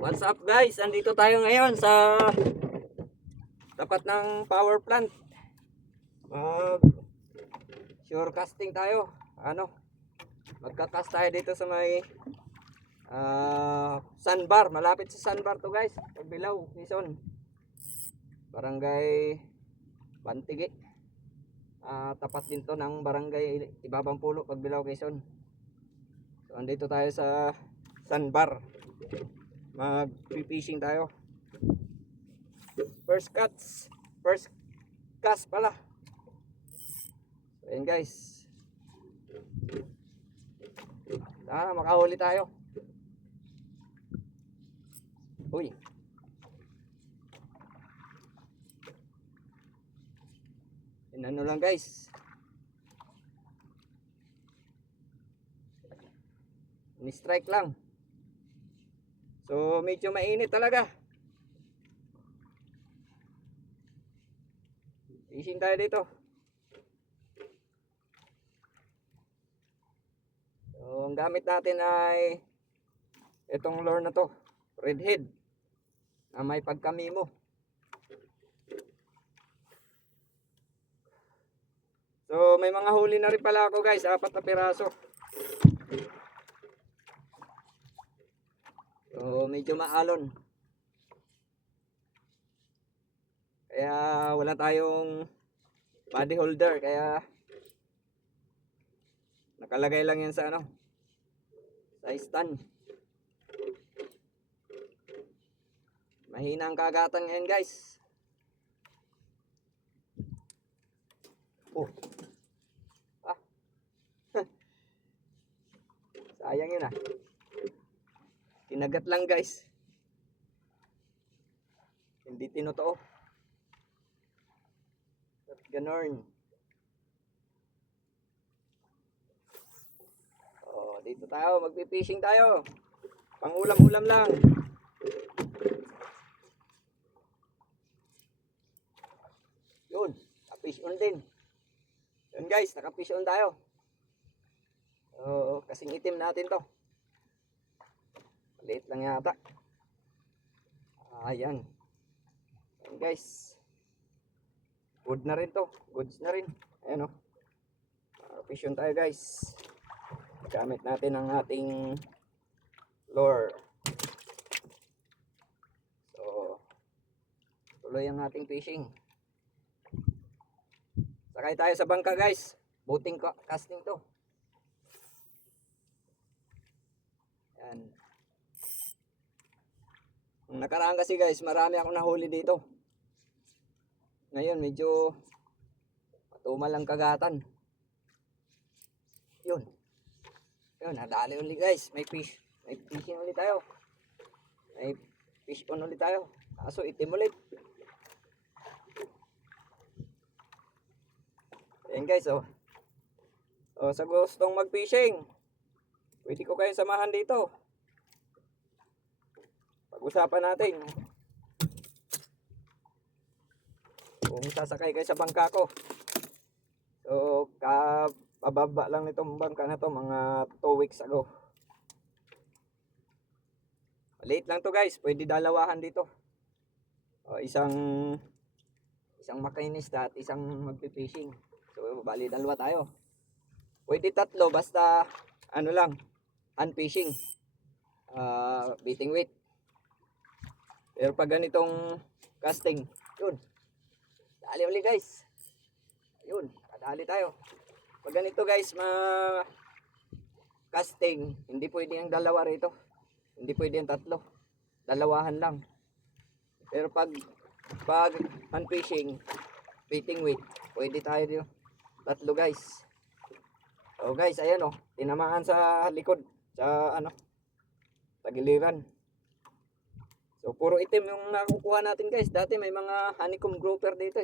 What's up guys? Andito tayo ngayon sa tapat ng power plant. Mag sure casting tayo. Magka-cast tayo dito sa may sandbar. Malapit sa sandbar to guys. Pagbilaw, Quezon. Barangay Bantigi. Tapat din to ng barangay Ibabang Pulo, Pagbilaw, Quezon. So andito tayo sa sandbar. Mag-fishing tayo. First cast pala. So, ayan guys. Makahuli tayo. Uy. Ano lang guys. Ni-strike lang. So medyo mainit talaga. Fishing tayo dito. So ang gamit natin ay itong lure na to, redhead, na may pagkamimo. So may mga huli na rin pala ako guys, 4 na piraso. So medyo maalon. Kaya wala tayong body holder, kaya nakalagay lang yan sa sa stand. Mahina ang kagatan ngayon guys. Oh. Sayang yun Kinagat lang guys. Hindi tinotoo. At ganon. Oh, dito tayo, magpipishing tayo. Pangulam-ulam lang. Yun, naka-fish on din. Yun guys, naka-fish on tayo. Kasing itim natin to. Maliit lang yata. Ayan. Ayan guys. Good na rin to. Goods na rin. Ayan fish on tayo guys. Gamit natin ang ating lure. So, tuloy ang ating fishing. Sakay tayo sa bangka guys. Boating casting to. Yan. Nung nakaraan kasi guys, marami akong nahuli dito. Ngayon medyo matumal ang kagatan. Yun. Yun, nadali ulit guys. May fishing ulit tayo. May fish on ulit tayo. Kaso itim ulit. Ayan guys sa gustong mag-fishing, pwede ko kayong samahan dito. Pag-usapan natin kung sasakay kayo sa bangka ko. So pababa lang nitong bangka na to mga 2 weeks ago. Maliit lang to guys, pwede dalawahan dito. Isang makinista at isang magpipishing. So bali dalawa tayo. Pwede 3 basta lang, unfishing, beating weight. Pero pag ganitong casting, yun, dali ulit guys. Yun, kadali tayo. Pag ganito guys, casting, hindi pwede yung dalawa rito. Hindi pwede yung 3. Dalawahan lang. Pero pag unfishing, beating weight, pwede tayo dito 3 guys. So guys, ayan tinamaan sa likod, sa tagiliran. So puro itim yung nakukuha natin guys. Dati may mga honeycomb grouper dito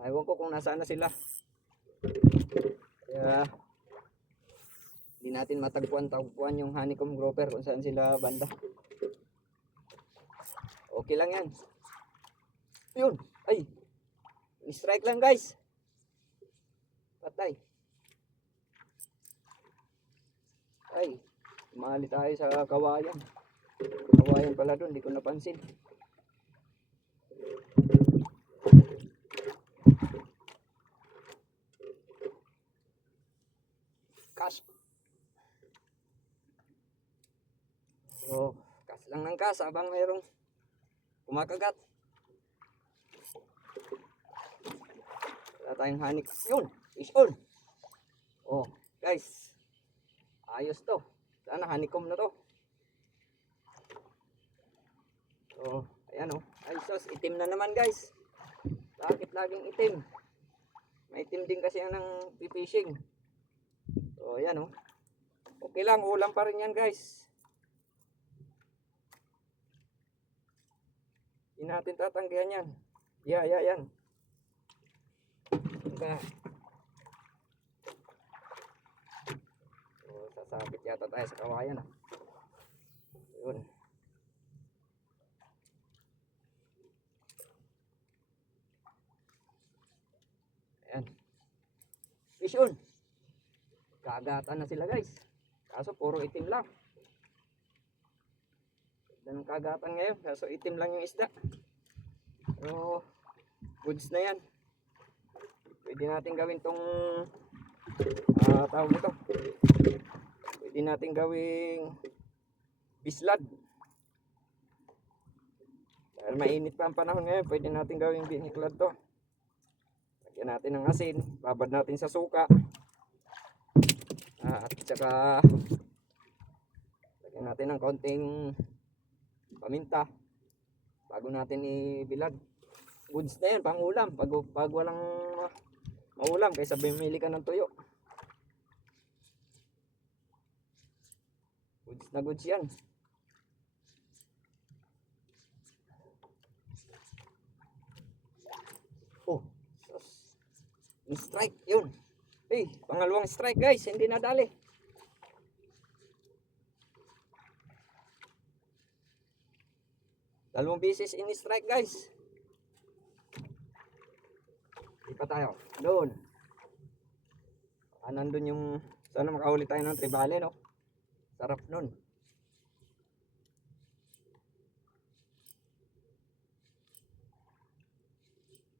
Ewan ko kung nasaan na sila. Kaya hindi natin matagpuan yung honeycomb grouper kung saan sila banda. Okay lang yan. Yun. Ay. Strike lang guys. Patay. Ay. Mali tayo sa kawayan. Kawayan pala doon, di ko napansin. Cash. So, cash lang ng cash habang mayroong kumakagat. Wala tayong hanik. Yun, fish on. Oh, guys. Ayos to. Sana honeycomb na to. So, ayan oh. Ay sus, itim na naman guys. Bakit laging itim? May itim din kasi yan ng fishing. So, ayan oh. Okay lang, ulam pa rin yan guys. Hindi natin tatanggihan yan. Yan. Okay. So, sasabit yata tayo sa kawayan ah. Yun. Ayan. Fish on. Kagatan na sila guys. Kaso puro itim lang. Ganda ng kagatan ngayon. Kaso itim lang yung isda. Pero goods na yan. Pwede natin gawin tong tawag nito. Pwede natin gawing bislad. Dahil mainit pa ang panahon ngayon, pwede natin gawing biniklad to. Lagyan natin ng asin, babad natin sa suka. At saka lagyan natin ng konting paminta bago natin ibilad. Goods na yan, pang ulam. Pag walang maulam, kaysa bumili ka ng tuyo. Goods na goods yan. Oh, strike yun. Hey, pangalawang strike guys, hindi nadali. Dalawang beses in-strike guys. Di pa tayo. Doon. Nandun yung, sana makahuli tayo ng tribale no. Sarap nun.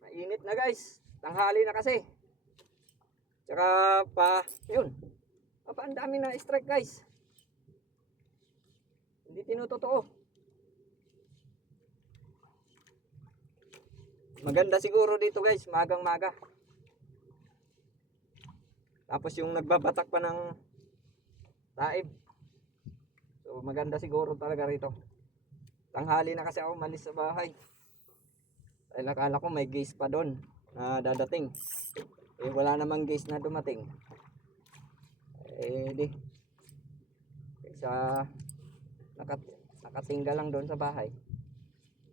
Mainit na guys. Tanghali na kasi. Tsaka yun. Ang dami na strike guys. Hindi tinutotoo. Maganda siguro dito guys, magang maga. Tapos yung nagbabatak pa ng taib. So maganda siguro talaga rito. Tanghali na kasi ako malis sa bahay. Dahil akala ko may guest pa doon na dadating. Eh wala namang guest na dumating. Eh di. Kaysa nakatingga lang doon sa bahay.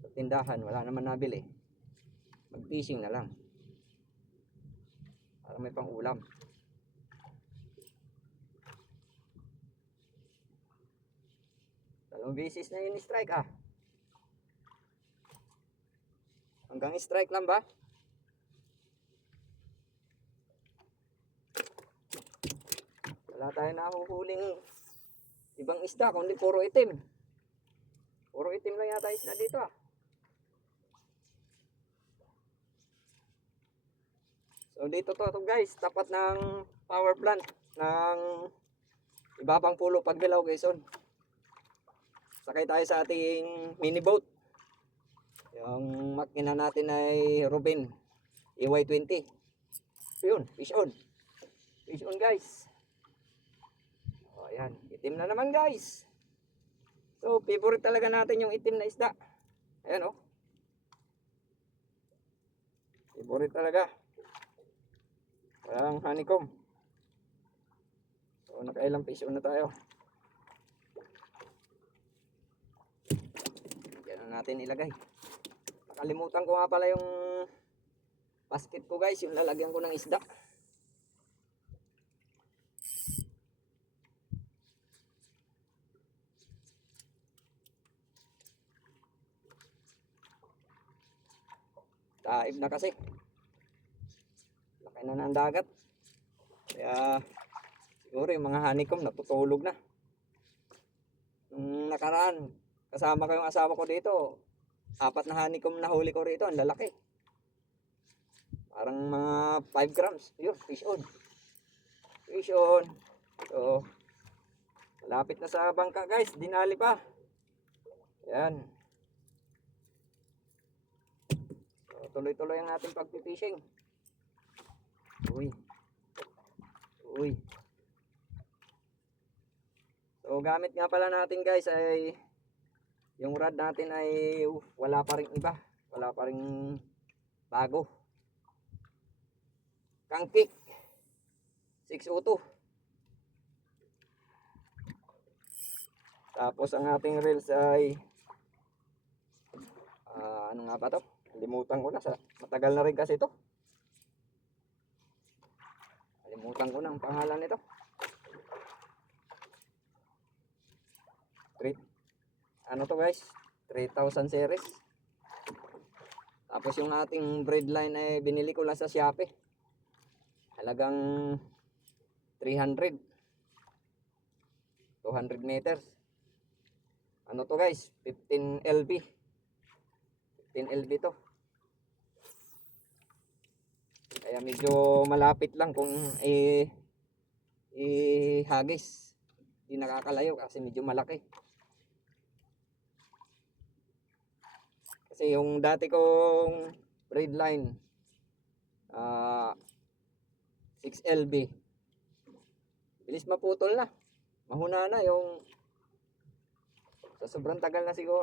Sa tindahan, wala naman nabili. Mag-fishing na lang. Para may pang ulam. Dalawang beses na yun strike ah. Hanggang strike lang ba? Wala tayo nahuhuling ibang isda kundi puro itim. Puro itim lang yata isda dito ah. So dito to guys, tapat ng power plant ng Ibabang Pulo, Pagbilao, Quezon. Sakay tayo sa ating mini boat. Yung makina natin ay Robin EY20. Yun, fish on. Fish on guys. O ayan, itim na naman guys. So favorite talaga natin yung itim na isda. Ayan o. Favorite talaga. Walang honeycomb. So nakailang fish on na tayo. Yan na natin ilagay. Nakalimutan ko nga pala yung basket ko guys, yung lalagyan ko ng isda. Taib na kasi. Laki na ng dagat. Kaya siguro yung mga honeycomb natutulog na. Nakaraan, kasama ko yung asawa ko dito. 4 na honeycomb na huli ko rito, ang lalaki. Parang mga 5 grams. Yun, fish on. Fish on. So, malapit na sa bangka guys, dinali pa. Yan. So, tuloy-tuloy ang ating pagpipishing. Uy. Uy. So, gamit nga pala natin guys ay yung rod natin ay wala pa ring iba. Wala pa ring bago. Kangkik 602. Tapos ang ating reels ay ano nga ba to? Limutan ko na, matagal na rin kasi ito. Limutan ko na ang pangalan nito. Ano to guys? 3,000 series. Tapos yung ating breadline ay binili ko lang sa Shopee. Halagang 300. 200 meters. Ano to guys? 15 LB. 15 LB to. Kaya medyo malapit lang kung ihagis. Hindi nakakalayo kasi medyo malaki. Kasi yung dati kong breadline 6LB, bilis maputol na. Mahuna na yung sa sobrang tagal na siguro.